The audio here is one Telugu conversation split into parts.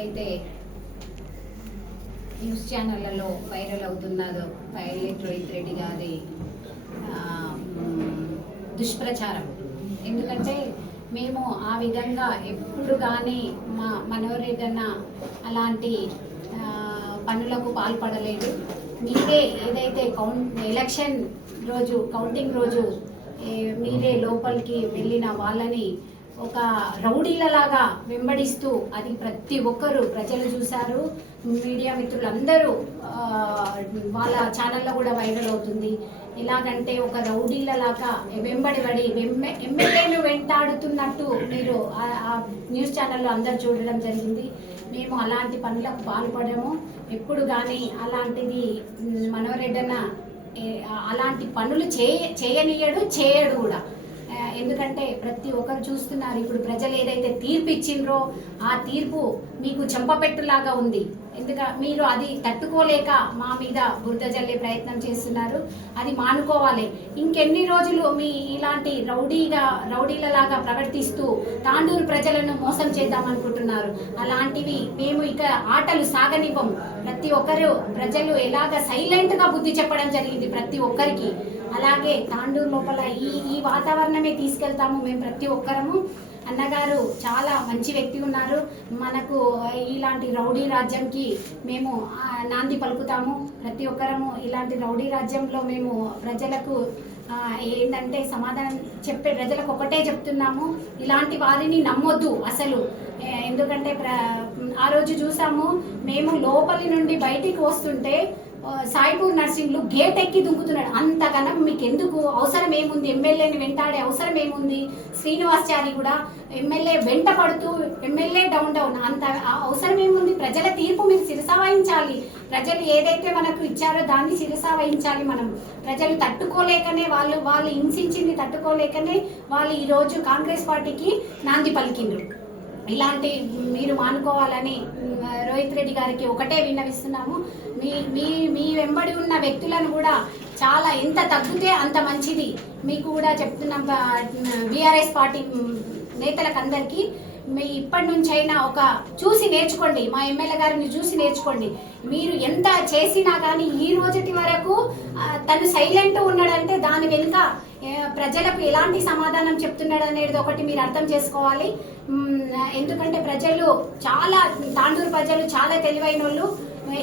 అయితే న్యూస్ ఛానళ్లలో వైరల్ అవుతున్నదో పైలట్ రోహిత్ రెడ్డి గారి దుష్ప్రచారం. ఎందుకంటే మేము ఆ విధంగా ఎప్పుడు కానీ మనోరేదన్నా అలాంటి పనులకు పాల్పడలేదు. మీరే ఏదైతే ఎలక్షన్ రోజు కౌంటింగ్ రోజు మీరే లోపలికి వెళ్ళిన వాళ్ళని ఒక రౌడీలలాగా వెంబడిస్తూ అది ప్రతి ఒక్కరు ప్రజలు చూశారు. మీడియా మిత్రులందరూ వాళ్ళ ఛానల్లో కూడా వైరల్ అవుతుంది. ఎలాగంటే ఒక రౌడీలలాగా వెంబడిపడి ఎమ్మెల్యేను వెంటాడుతున్నట్టు మీరు న్యూస్ ఛానల్లో అందరు చూడడం జరిగింది. మేము అలాంటి పనులకు పాల్పడము. ఎప్పుడు కానీ అలాంటిది మనోరెడ్డన్న అలాంటి పనులు చేయడు కూడా. ఎందుకంటే ప్రతి ఒక్కరు చూస్తున్నారు. ఇప్పుడు ప్రజలు ఏదైతే తీర్పు ఇచ్చిండ్రో ఆ తీర్పు మీకు చెంపపెట్టులాగా ఉంది. మీరు అది తట్టుకోలేక మా మీద బురద జల్లే ప్రయత్నం చేస్తున్నారు. అది మానుకోవాలి. ఇంకెన్ని రోజులు మీ ఇలాంటి రౌడీలలాగా ప్రవర్తిస్తూ తాండూరు ప్రజలను మోసం చేద్దామనుకుంటున్నారు? అలాంటివి మేము ఇక ఆటలు సాగనివ్వం. ప్రతి ఒక్కరు ప్రజలు ఎలాగ సైలెంట్ గా బుద్ధి చెప్పడం జరిగింది ప్రతి ఒక్కరికి. అలాగే తాండూరు లోపల ఈ వాతావరణమే తీసుకెళ్తాము మేము ప్రతి ఒక్కరము. అన్నగారు చాలా మంచి వ్యక్తి ఉన్నారు. మనకు ఇలాంటి రౌడీ రాజ్యంకి మేము నాంది పలుకుతాము. ప్రతి ఒక్కరము ఇలాంటి రౌడీ రాజ్యంలో మేము ప్రజలకు ఏంటంటే సమాధానం చెప్పే ప్రజలకు ఒకటే చెప్తున్నాము, ఇలాంటి వారిని నమ్మొద్దు అసలు. ఎందుకంటే ఆ రోజు చూసాము, మేము లోపలి నుండి బయటికి వస్తుంటే సాయిపూర్ నర్సింగ్లు గేట్ ఎక్కి దుంకుతున్నాడు. అంతగానం మీకు ఎందుకు అవసరం ఏముంది? ఎమ్మెల్యేని వెంటాడే అవసరం ఏముంది? శ్రీనివాసచారి కూడా ఎమ్మెల్యే వెంట పడుతూ ఎమ్మెల్యే డౌన్ అంత అవసరం ఏముంది? ప్రజల తీర్పు మీరు శిరసా వహించాలి. ప్రజలు ఏదైతే మనకు ఇచ్చారో దాన్ని శిరసా వహించాలి. మనం ప్రజలు తట్టుకోలేకనే వాళ్ళు హింసించింది తట్టుకోలేకనే వాళ్ళు ఈరోజు కాంగ్రెస్ పార్టీకి నాంది పలికిండ్రు. ఇలాంటి మీరు మానుకోవాలని రోహిత్ రెడ్డి గారికి ఒకటే విన్నవిస్తున్నాము. మీ వెంబడి ఉన్న వ్యక్తులను కూడా చాలా ఎంత తగ్గితే అంత మంచిది. మీకు కూడా చెప్తున్నాం, బీఆర్ఎస్ పార్టీ నేతలకు అందరికీ ఇప్పటి నుంచి అయినా ఒక చూసి నేర్చుకోండి. మా ఎమ్మెల్యే గారిని చూసి నేర్చుకోండి. మీరు ఎంత చేసినా కానీ ఈ రోజుటి వరకు తను సైలెంట్ ఉన్నాడంటే దాని వెనుక ప్రజలకు ఎలాంటి సమాధానం చెప్తున్నాడు అనేది ఒకటి మీరు అర్థం చేసుకోవాలి. ఎందుకంటే తాండూరు ప్రజలు చాలా తెలివైన వాళ్ళు.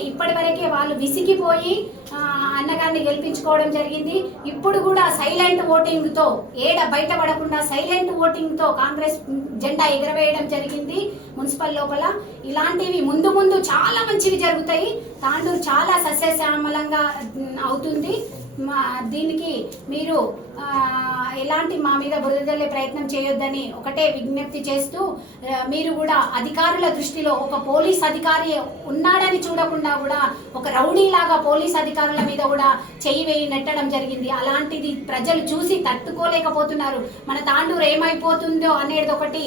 ఇప్పటి వరకే వాళ్ళు విసిగిపోయి అన్నగారిని గెలిపించుకోవడం జరిగింది. ఇప్పుడు కూడా సైలెంట్ ఓటింగ్ తో బయటపడకుండా సైలెంట్ ఓటింగ్ తో కాంగ్రెస్ జెండా ఎగరవేయడం జరిగింది మున్సిపల్ లోపల. ఇలాంటివి ముందు చాలా మంచివి జరుగుతాయి. తాండూరు చాలా సస్యశ్యామలంగా అవుతుంది. దీనికి మీరు ఎలాంటి మా మీద బురద జల్లే ప్రయత్నం చేయొద్దని ఒకటే విజ్ఞప్తి చేస్తూ, మీరు కూడా అధికారుల దృష్టిలో ఒక పోలీస్ అధికారి ఉన్నాడని చూడకుండా కూడా ఒక రౌడీలాగా పోలీస్ అధికారుల మీద కూడా చెయ్యి నెట్టడం జరిగింది. అలాంటిది ప్రజలు చూసి తట్టుకోలేకపోతున్నారు. మన తాండూరు ఏమైపోతుందో అనేది ఒకటి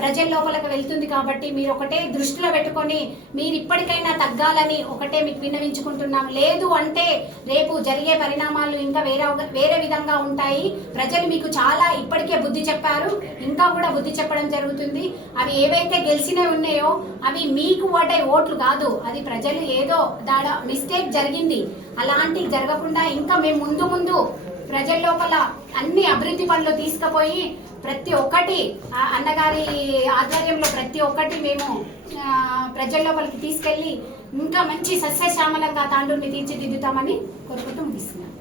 ప్రజల లోపలికి వెళ్తుంది. కాబట్టి మీరు ఒకటే దృష్టిలో పెట్టుకొని మీరు ఇప్పటికైనా తగ్గాలని ఒకటే మీకు విన్నవించుకుంటున్నాం. లేదు అంటే రేపు జరిగే పరిణామాలు ఇంకా వేరే విధంగా ఉంటాయి. ప్రజలు మీకు చాలా ఇప్పటికే బుద్ధి చెప్పారు, ఇంకా కూడా బుద్ధి చెప్పడం జరుగుతుంది. అవి ఏవైతే గెలిచినవి ఉన్నాయో అవి మీకు ఓట్లు కాదు. అది ప్రజలు ఏదో మిస్టేక్ జరిగింది. అలాంటివి జరగకుండా ఇంకా మేము ముందు ప్రజల లోపల అన్ని అభివృద్ధి పనులు తీసుకుపోయి ప్రతి ఒక్కటి అన్నగారి ఆధ్వర్యంలో ప్రతి ఒక్కటి మేము ప్రజల లోపలికి తీసుకెళ్లి ఇంకా మంచి సస్యశ్యామలంగా తాండూరుని తీర్చిదిద్దుతామని కోరుకుంటూ ముగిస్తున్నాం.